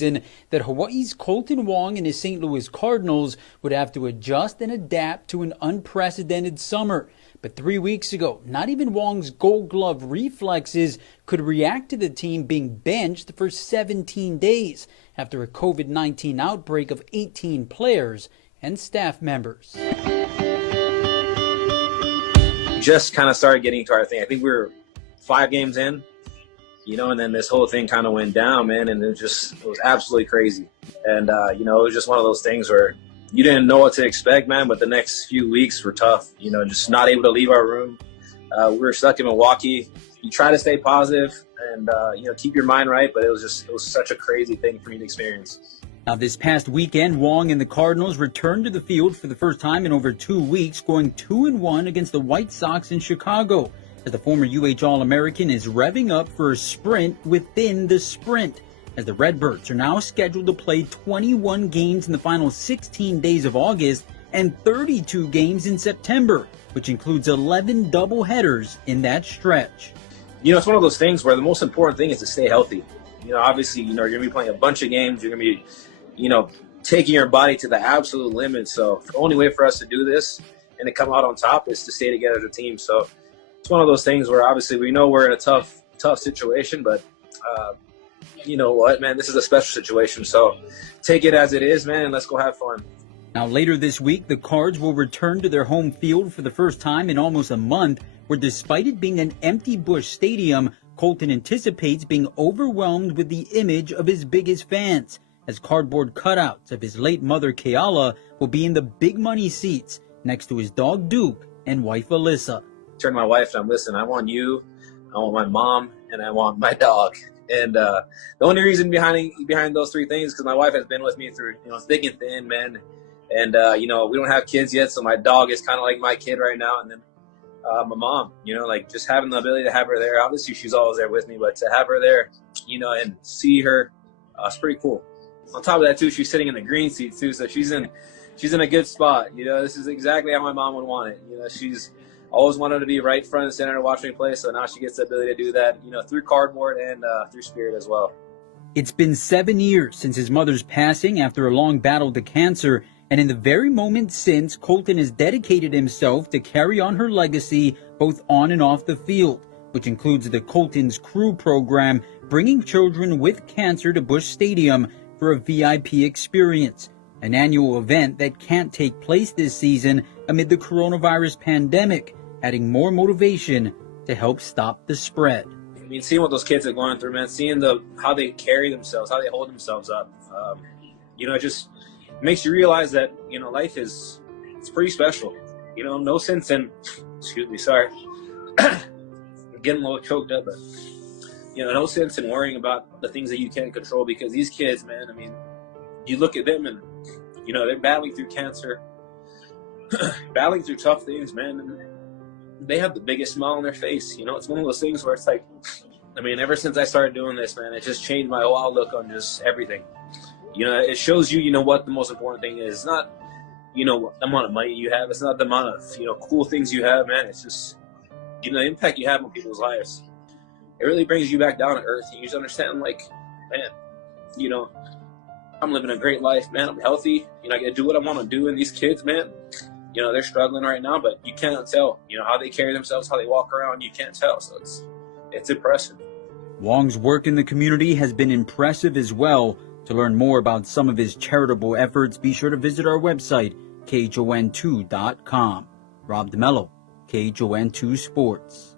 that Hawaii's Kolten Wong and his St. Louis Cardinals would have to adjust and adapt to an unprecedented summer. But 3 weeks ago, not even Wong's Gold Glove reflexes could react to the team being benched for 17 days after a COVID-19 outbreak of 18 players and staff members. Just kind of started getting to our thing. I think we were 5 games in, and then this whole thing kind of went down, man, and it was absolutely crazy. And, it was just one of those things where you didn't know what to expect, man, but the next few weeks were tough, just not able to leave our room. We were stuck in Milwaukee. You try to stay positive and, keep your mind right, but it was such a crazy thing for me to experience. Now, this past weekend, Wong and the Cardinals returned to the field for the first time in over 2 weeks, going 2-1 against the White Sox in Chicago, as the former UH All-American is revving up for a sprint within the sprint, as the Redbirds are now scheduled to play 21 games in the final 16 days of August and 32 games in September, which includes 11 doubleheaders in that stretch. It's one of those things where the most important thing is to stay healthy. Obviously, you're going to be playing a bunch of games. You're going to be taking your body to the absolute limit. So the only way for us to do this and to come out on top is to stay together as a team. So it's one of those things where obviously we know we're in a tough situation, but you know what, man, this is a special situation. So take it as it is, man, and let's go have fun. Now, later this week, the Cards will return to their home field for the first time in almost a month, where despite it being an empty Busch Stadium, Kolten anticipates being overwhelmed with the image of his biggest fans, as cardboard cutouts of his late mother, Keala, will be in the big money seats next to his dog, Duke, and wife, Alyssa. Turn to my wife and I'm, listen, I want you, I want my mom, and I want my dog. And the only reason behind those 3 things is because my wife has been with me through, thick and thin, man. And, we don't have kids yet, so my dog is kind of like my kid right now. And then my mom, just having the ability to have her there. Obviously, she's always there with me, but to have her there, and see her, it's pretty cool. On top of that, too, she's sitting in the green seat, too, so she's in a good spot. This is exactly how my mom would want it. She's always wanted to be right front and center to watch me play, so now she gets the ability to do that, through cardboard and through spirit as well. It's been 7 years since his mother's passing after a long battle to cancer, and in the very moment since, Kolten has dedicated himself to carry on her legacy both on and off the field, which includes the Kolten's Crew program, bringing children with cancer to Busch Stadium for a VIP experience, an annual event that can't take place this season amid the coronavirus pandemic, adding more motivation to help stop the spread. I mean, seeing what those kids are going through, man, seeing how they carry themselves, how they hold themselves up, it just makes you realize that, life it's pretty special. No sense in, excuse me, sorry, I'm getting a little choked up, but, no sense in worrying about the things that you can't control, because these kids, man, I mean, you look at them and, they're battling through cancer, battling through tough things, man, and they have the biggest smile on their face. It's one of those things where it's like, I mean, ever since I started doing this, man, it just changed my whole outlook on just everything. It shows you, what the most important thing is. It's not, the amount of money you have. It's not the amount of, cool things you have, man. It's just, the impact you have on people's lives. It really brings you back down to earth. You just understand, like, man, I'm living a great life, man. I'm healthy. I get to do what I want to do. And these kids, man, they're struggling right now, but you cannot tell, how they carry themselves, how they walk around. You can't tell. So it's impressive. Wong's work in the community has been impressive as well. To learn more about some of his charitable efforts, be sure to visit our website, khon2.com. Rob DeMello, KHON2 Sports.